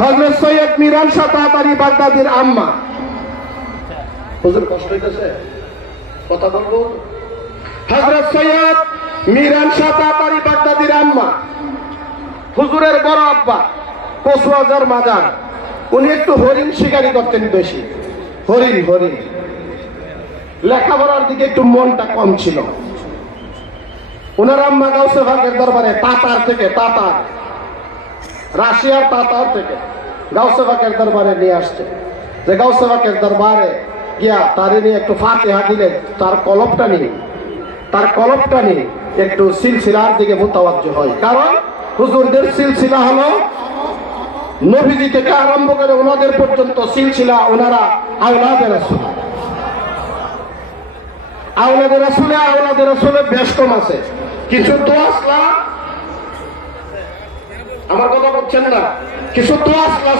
হযরত সৈয়দ মিরান শাহ তাতারী বাগদাদীর আম্মা। হুজুর কষ্ট হইতেছে, কথা বলবো। হযরত সৈয়দ মিরান শাহ তাতারী বাগদাদীর আম্মা, হুজুরের বড় আব্বা কচুয়াজার মাজার। উনি একটু হরিণ শিকারি করতেন বেশি, হরিণ হরিণ। লেখাপড়ার দিকে একটু মনটা কম ছিল। উনার আম্মা গাউসে পাকের দরবারে তাতার থেকে, তাতার রাশিয়ার তাতার থেকে গাউসে পাকের দরবারে নিয়ে আসছে, যে গাউসে পাকের দরবারে গিয়া তারে নিয়ে একটু ফাতিহা দিলে তার কলবটা নিয়ে একটু সিলসিলার দিকে মুতাওয়াজ্জ হয়। কারণ হুজুরদের সিলসিলা হলো নবীজি থেকে আরম্ভ করে ওনাদের পর্যন্ত সিলসিলা, ওনারা আওলাদে রাসূল। আওলাদে রাসূলের বেশ কম আছে, কিছু দোয়াসলা, আমার কথা বলছেন না, কিছু দোয়াসলা